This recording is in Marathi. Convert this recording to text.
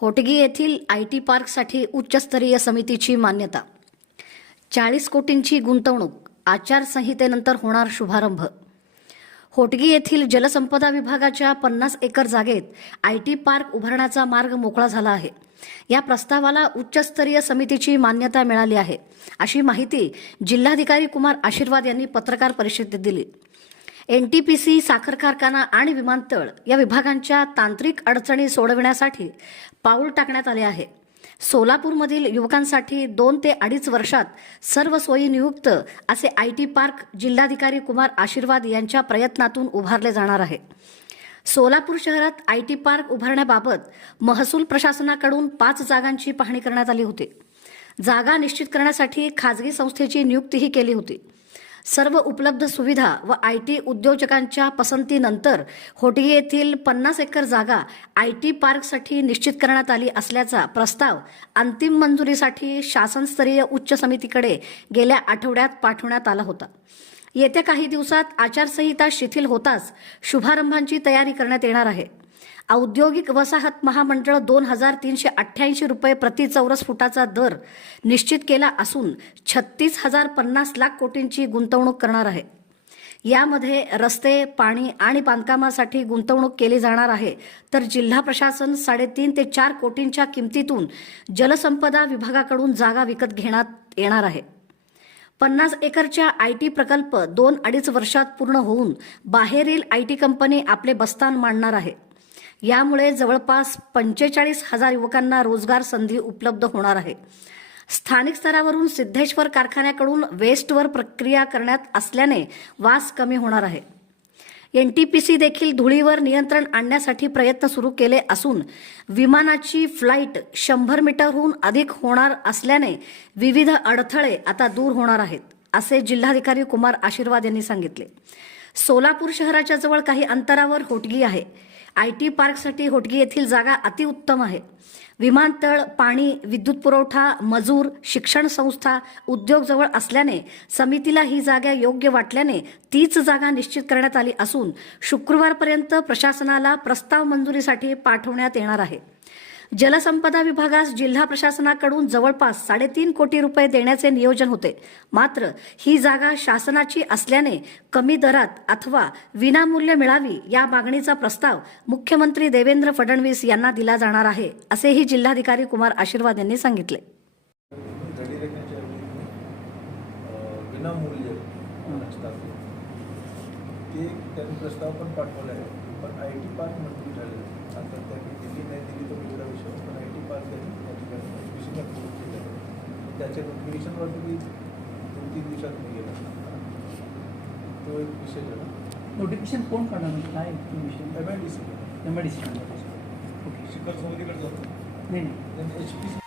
होटगी येथील आय टी पार्कसाठी उच्चस्तरीय समितीची मान्यता. चाळीस कोटींची गुंतवणूक आचारसंहितेनंतर होणार शुभारंभ. होटगी येथील जलसंपदा विभागाच्या पन्नास एकर जागेत आय टी पार्क उभारण्याचा मार्ग मोकळा झाला आहे. या प्रस्तावाला उच्चस्तरीय समितीची मान्यता मिळाली आहे अशी माहिती जिल्हाधिकारी कुमार आशीर्वाद यांनी पत्रकार परिषदेत दिली. एन टी पी सी साखर कारखाना आणि विमानतळ या विभागांच्या तांत्रिक अडचणी सोडविण्यासाठी पाऊल टाकण्यात आले आहे. सोलापूरमधील युवकांसाठी दोन ते अडीच वर्षात सर्व सोयी नियुक्त असे आय टी पार्क जिल्हाधिकारी कुमार आशीर्वाद यांच्या प्रयत्नातून उभारले जाणार आहे. सोलापूर शहरात आय टी पार्क उभारण्याबाबत महसूल प्रशासनाकडून पाच जागांची पाहणी करण्यात आली होती. जागा निश्चित करण्यासाठी खाजगी संस्थेची नियुक्तीही केली होती. सर्व उपलब्ध सुविधा व आय टी उद्योजकांच्या पसंतीनंतर होटगी येथील पन्नास एकर जागा आय टी पार्कसाठी निश्चित करण्यात आली असल्याचा प्रस्ताव अंतिम मंजुरीसाठी शासनस्तरीय उच्च समितीकडे गेल्या आठवड्यात पाठवण्यात आला होता. येत्या काही दिवसात आचारसंहिता शिथिल होताच शुभारंभांची तयारी करण्यात येणार आहे. औद्योगिक वसाहत महामंडळ दोन हजार तीनशे अठ्ठ्याऐंशी रुपये प्रति चौरस फुटाचा दर निश्चित केला असून छत्तीस हजार पन्नास लाख कोटींची गुंतवणूक करणार आहे. यामध्ये रस्ते पाणी आणि बांधकामासाठी गुंतवणूक केली जाणार आहे. तर जिल्हा प्रशासन साडेतीन ते चार कोटींच्या किमतीतून जलसंपदा विभागाकडून जागा विकत घेण्यात येणार आहे. पन्नास एकरच्या आय टी प्रकल्प दोन अडीच वर्षात पूर्ण होऊन बाहेरील आय टी कंपनी आपले बस्तान मांडणार आहे. यामुळे जवळपास पंचेचाळीस हजार युवकांना रोजगार संधी उपलब्ध होणार आहे. स्थानिक स्तरावरून सिद्धेश्वर कारखान्याकडून वेस्टवर प्रक्रिया करण्यात असल्याने वास कमी होणार आहे. एन टी पी सी देखील धुळीवर नियंत्रण आणण्यासाठी प्रयत्न सुरू केले असून विमानाची फ्लाईट शंभर मीटरहून अधिक होणार असल्याने विविध अडथळे आता दूर होणार आहेत असे जिल्हाधिकारी कुमार आशीर्वाद यांनी सांगितले. सोलापूर शहराच्या जवळ काही अंतरावर होटगी आहे. आय टी पार्कसाठी होटगी येथील जागा अतिउत्तम आहे. विमानतळ पाणी विद्युत पुरवठा मजूर शिक्षण संस्था उद्योग जवळ असल्याने समितीला ही जागा योग्य वाटल्याने तीच जागा निश्चित करण्यात आली असून शुक्रवारपर्यंत प्रशासनाला प्रस्ताव मंजुरीसाठी पाठवण्यात येणार आहे. जलसंपदा विभागास जिल्हा प्रशासनाकडून जवळपास साडेतीन कोटी रुपये देण्याचे नियोजन होते. मात्र ही जागा शासनाची असल्याने कमी दरात अथवा विनामूल्य मिळावी या मागणीचा प्रस्ताव मुख्यमंत्री देवेंद्र फडणवीस यांना दिला जाणार आहे असेही जिल्हाधिकारी कुमार आशीर्वाद यांनी सांगितले. विनामूल्य ते. त्यांनी प्रस्ताव पण पाठवला आहे. पण आय टी पार्क मंजूर झाले आता त्यांनी दिली नाही दिली आहे त्याच्या नोटिफिकेशनवरती मी दोन तीन दिवसात मी गेला तो एक विषय झाला नोटिफिकेशन कोण काढणार म्हणजे काय विषय M I D C M I D C okay शिखर समितीकडे जातो नाही नाही। H P C